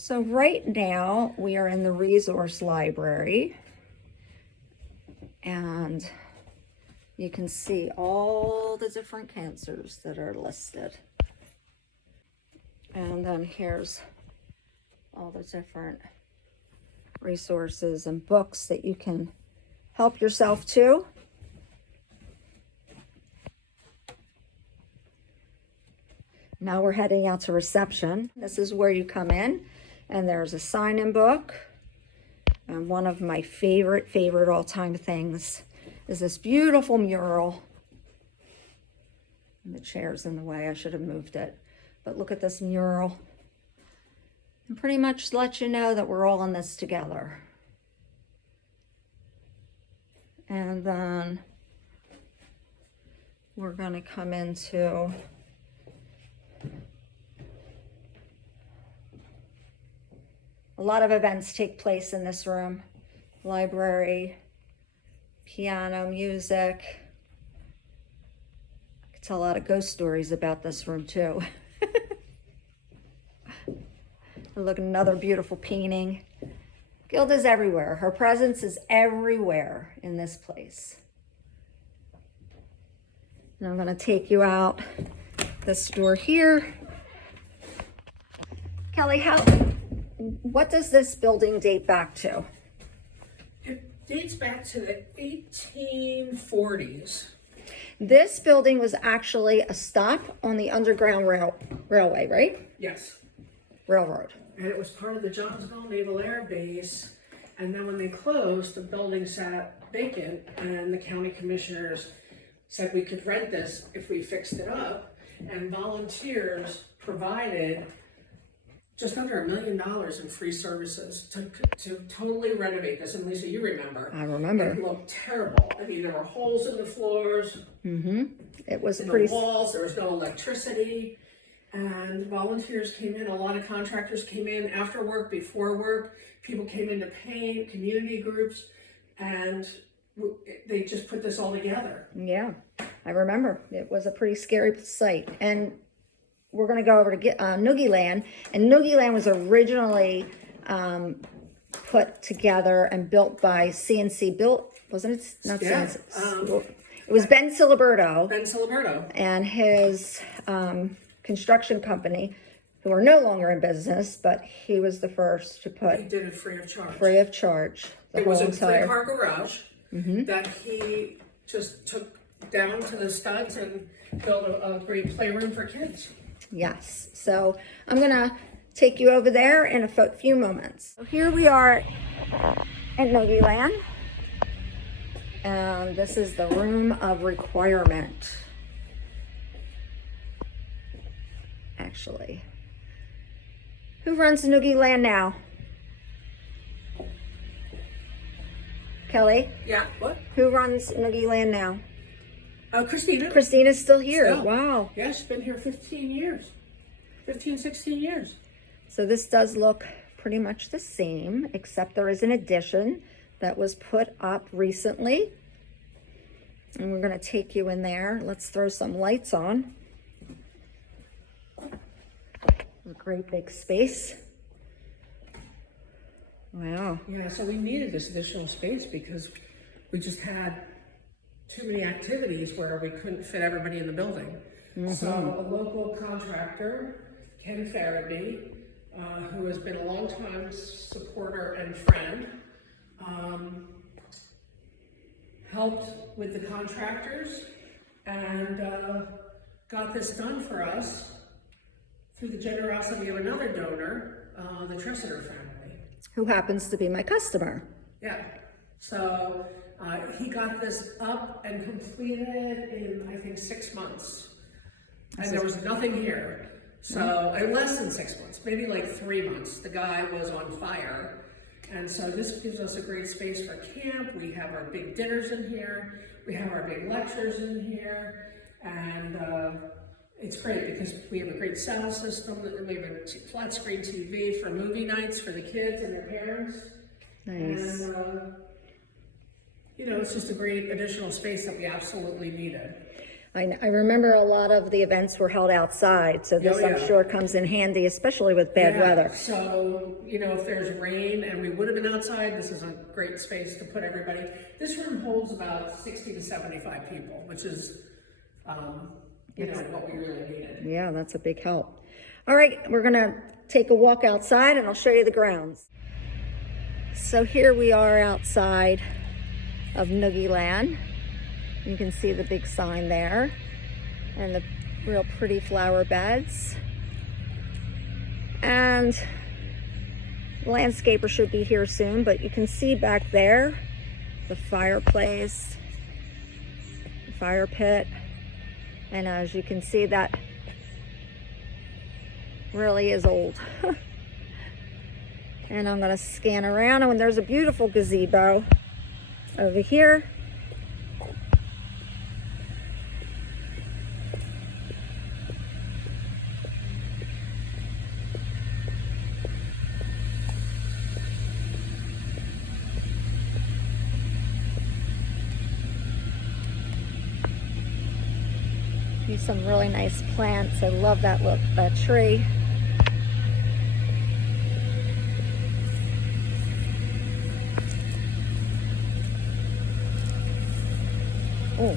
So right now we are in the resource library, and you can see all the different cancers that are listed. And then here's all the different resources and books that you can help yourself to. Now we're heading out to reception. This is where you come in, and there's a sign-in book. And one of my favorite all-time things is this beautiful mural. And the chair's in the way, I should have moved it. But look at this mural. And pretty much let you know that we're all in this together. And then we're gonna come into a lot of events take place in this room. Library, piano, music. I could tell a lot of ghost stories about this room too. Look, another beautiful painting. Gilda's everywhere. Her presence is everywhere in this place. And I'm gonna take you out this door here. Kelly, what does this building date back to? It dates back to the 1840s. This building was actually a stop on the Underground Railway, right? Yes. Railroad. And it was part of the Johnsonville Naval Air Base. And then when they closed, the building sat vacant, and the county commissioners said we could rent this if we fixed it up. And volunteers provided just under $1 million in free services to totally renovate this. And Lisa, you remember. I remember. It looked terrible. I mean, there were holes in the floors. Mm-hmm. It was in pretty. The walls, there was no electricity. And volunteers came in, a lot of contractors came in after work, before work. People came in to paint, community groups, and they just put this all together. Yeah, I remember. It was a pretty scary sight. And we're going to go over to Noogie Land. And Noogie Land was originally put together and built by CNC Built, wasn't it? Not Yeah, CNC. It was Ben Siliberto. Ben Siliberto. And his construction company, who are no longer in business, but he was the first to put. He did it free of charge. Free of charge. It was a three-car garage that he just took down to the studs and built a great playroom for kids. Yes. So I'm going to take you over there in a few moments. So here we are at Noogie Land. And this is the room of requirement. Actually. Who runs Noogie Land now? Kelly? Yeah, what? Who runs Noogie Land now? Christina. Christina's still here. Still. Wow. Yeah, she's been here 15 years. 16 years. So this does look pretty much the same, except there is an addition that was put up recently. And we're going to take you in there. Let's throw some lights on. A great big space. Wow. Yeah, so we needed this additional space because we just had too many activities where we couldn't fit everybody in the building. So a local contractor, Ken Farabee, who has been a longtime supporter and friend, helped with the contractors and got this done for us through the generosity of another donor, the Tressiter family. Who happens to be my customer. Yeah, so he got this up and completed in, I think, 6 months. And there was nothing here. So, less than 6 months, maybe like 3 months. The guy was on fire. And so this gives us a great space for camp. We have our big dinners in here. We have our big lectures in here. And it's great because we have a great sound system. We have a flat screen TV for movie nights for the kids and their parents. Nice. And, you know, it's just a great additional space that we absolutely needed. I remember a lot of the events were held outside, so this I'm yeah. sure comes in handy, especially with bad Yeah, weather. So, you know, if there's rain and we would have been outside, this is a great space to put everybody. This room holds about 60 to 75 people, which is, you know, what we really needed. Yeah, that's a big help. All right, we're gonna take a walk outside and I'll show you the grounds. So here we are outside of Noogie Land. You can see the big sign there and the real pretty flower beds. And the landscaper should be here soon, but you can see back there the fireplace, the fire pit. And as you can see, that really is old. And I'm gonna scan around, and there's a beautiful gazebo over here. Here's some really nice plants. I love that look, that tree. Oh,